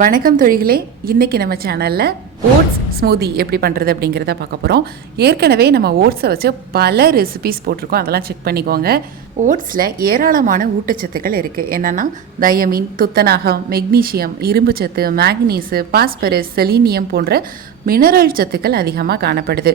வணக்கம் தொழிகளே, இன்றைக்கி நம்ம சேனலில் ஓட்ஸ் ஸ்மூதி எப்படி பண்ணுறது அப்படிங்கிறத பார்க்க போகிறோம். ஏற்கனவே நம்ம ஓட்ஸை வச்சு பல ரெசிபீஸ் போட்டிருக்கோம், அதெல்லாம் செக் பண்ணிக்கோங்க. ஓட்ஸில் ஏராளமான ஊட்டச்சத்துக்கள் இருக்குது. என்னென்னா தயமின், துத்தநாகம், மெக்னீஷியம், இரும்புச்சத்து, மேக்னீஸு, பாஸ்பரஸ், செலீனியம் போன்ற மினரல் சத்துக்கள் அதிகமாக காணப்படுது.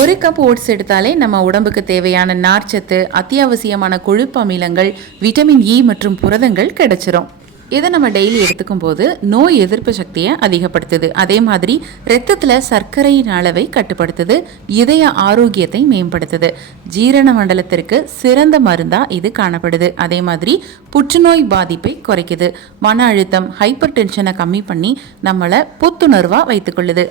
ஒரு கப் ஓட்ஸ் எடுத்தாலே நம்ம உடம்புக்கு தேவையான நார்ச்சத்து, அத்தியாவசியமான கொழுப்பு அமிலங்கள், விட்டமின் இ மற்றும் புரதங்கள் கிடைச்சிரும். இதை நம்ம டெய்லி எடுத்துக்கும் போது நோய் எதிர்ப்பு சக்தியை அதிகப்படுத்துது. அதே மாதிரி இரத்தத்தில் சர்க்கரையின் அளவை கட்டுப்படுத்துது, இதய ஆரோக்கியத்தை மேம்படுத்துது, ஜீரண மண்டலத்திற்கு சிறந்த மருந்தாக இது காணப்படுது. அதே மாதிரி புற்றுநோய் பாதிப்பை குறைக்குது, மன அழுத்தம், ஹைப்பர் டென்ஷனை கம்மி பண்ணி நம்மளை புத்துணர்வாக வைத்துக்கொள்ளுது.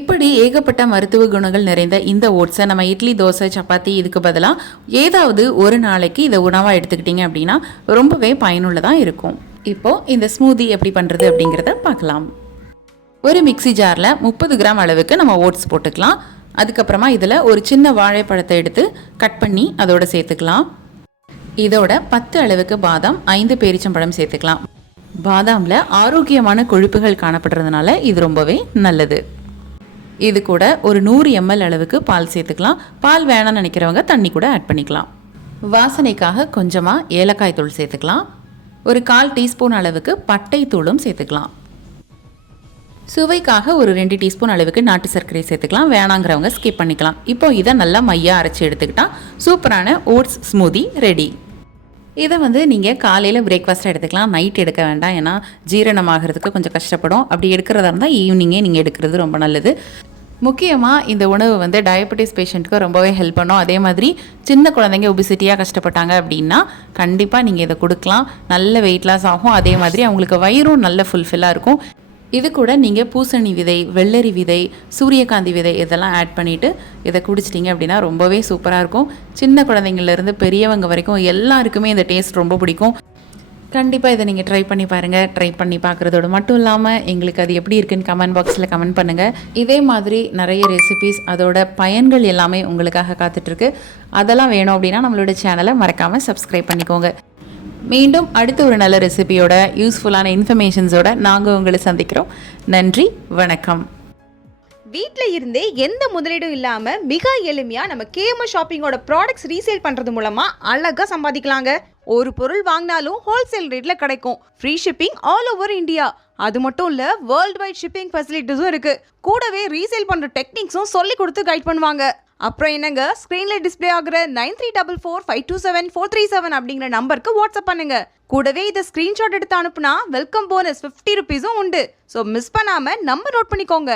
இப்படி ஏகப்பட்ட மருத்துவ குணங்கள் நிறைந்த இந்த ஓட்ஸை நம்ம இட்லி, தோசை, சப்பாத்தி இதுக்கு பதிலாக ஏதாவது ஒரு நாளைக்கு இதை உணவாக எடுத்துக்கிட்டிங்க அப்படின்னா ரொம்பவே பயனுள்ளதாக இருக்கும். இப்போது இந்த ஸ்மூதி எப்படி பண்ணுறது அப்படிங்கிறத பார்க்கலாம். ஒரு மிக்சி ஜாரில் 30 கிராம் அளவுக்கு நம்ம ஓட்ஸ் போட்டுக்கலாம். அதுக்கப்புறமா இதில் ஒரு சின்ன வாழைப்பழத்தை எடுத்து கட் பண்ணி அதோடு சேர்த்துக்கலாம். இதோட 10 அளவுக்கு பாதாம், 5 பேரிச்சம்பழம் சேர்த்துக்கலாம். பாதாமில் ஆரோக்கியமான கொழுப்புகள் காணப்படுறதுனால இது ரொம்பவே நல்லது. இது கூட ஒரு 100 ml அளவுக்கு பால் சேர்த்துக்கலாம். பால் வேணாம்னு நினைக்கிறவங்க தண்ணி கூட ஆட் பண்ணிக்கலாம். வாசனைக்காக கொஞ்சமாக ஏலக்காய் தூள் சேர்த்துக்கலாம். ஒரு 1/4 டீஸ்பூன் அளவுக்கு பட்டை தூளும் சேர்த்துக்கலாம். சுவைக்காக ஒரு 2 டீஸ்பூன் அளவுக்கு நாட்டு சர்க்கரை சேர்த்துக்கலாம். வேணாங்கிறவங்க ஸ்கிப் பண்ணிக்கலாம். இப்போ இதை நல்லா மையாக அரைச்சி எடுத்துக்கிட்டால் சூப்பரான ஓட்ஸ் ஸ்மூதி ரெடி. இதை நீங்கள் காலையில் பிரேக்ஃபாஸ்ட்டாக எடுத்துக்கலாம், நைட் எடுக்க வேண்டாம். ஏன்னா ஜீரணமாகிறதுக்கு கொஞ்சம் கஷ்டப்படும். அப்படி எடுக்கிறதா இருந்தால் ஈவினிங்கே நீங்கள் எடுக்கிறது ரொம்ப நல்லது. முக்கியமாக இந்த உணவு டயபெட்டிஸ் பேஷண்ட்டுக்கு ரொம்பவே ஹெல்ப் பண்ணும். அதே மாதிரி சின்ன குழந்தைங்க ஒபிசிட்டியாக கஷ்டப்பட்டாங்க அப்படின்னா கண்டிப்பாக நீங்கள் இதை கொடுக்கலாம். நல்ல வெயிட் லாஸ் ஆகும். அதே மாதிரி அவங்களுக்கு வயிறும் நல்ல ஃபுல்ஃபில்லாக இருக்கும். இது கூட நீங்கள் பூசணி விதை, வெள்ளரி விதை, சூரியகாந்தி விதை இதெல்லாம் ஆட் பண்ணிவிட்டு இதை குடிச்சிட்டிங்க அப்படின்னா ரொம்பவே சூப்பராக இருக்கும். சின்ன குழந்தைங்கள்லேருந்து பெரியவங்க வரைக்கும் எல்லாருக்குமே இந்த டேஸ்ட் ரொம்ப பிடிக்கும். கண்டிப்பாக இதை நீங்கள் ட்ரை பண்ணி பாருங்கள். ட்ரை பண்ணி பார்க்குறதோடு மட்டும் இல்லாமல் எங்களுக்கு அது எப்படி இருக்குன்னு கமெண்ட் பாக்ஸில் கமெண்ட் பண்ணுங்கள். இதே மாதிரி நிறைய ரெசிபீஸ், அதோட பயன்கள் எல்லாமே உங்களுக்காக காத்துட்ருக்கு. அதெல்லாம் வேணும் அப்படின்னா நம்மளோட சேனலை மறக்காமல் சப்ஸ்கிரைப் பண்ணிக்கோங்க. மீண்டும் அடுத்த ஒரு நல்ல ரெசிபியோட, யூஸ்ஃபுல்லான இன்ஃபர்மேஷன்ஸோட நாங்கள் உங்களை சந்திக்கிறோம். நன்றி, வணக்கம். வீட்டில் இருந்தே எந்த முதலீடும் இல்லாமல் மிக எளிமையாக நம்ம கேஎம்எஸ் ஷாப்பிங்கோட ப்ராடக்ட்ஸ் ரீசேல் பண்ணுறது மூலமாக அழகாக சம்பாதிக்கலாங்க. ஒரு பொருள் வாங்கினாலும் ஹோல்சேல் ரேட்டில் கிடைக்கும். Free shipping all over India. அது மட்டும் இல்லை, வேர்ல்டு வைட் ஷிப்பிங் ஃபெசிலிட்டிஸும் இருக்குது. கூடவே ரீசேல் பண்ணுற டெக்னிக்ஸும் சொல்லி கொடுத்து கைட் பண்ணுவாங்க. அப்புறம் என்னங்க, ஸ்க்ரீனில் டிஸ்பிளே ஆகிற 9344527437 அப்படிங்கிற நம்பருக்கு வாட்ஸ்அப் பண்ணுங்க. கூடவே இதை ஸ்க்ரீன்ஷாட் எடுத்து அனுப்புனா வெல்கம் போனஸ் 50 ரூபீஸும் உண்டு. ஸோ மிஸ் பண்ணாமல் நம்பர் நோட் பண்ணிக்கோங்க.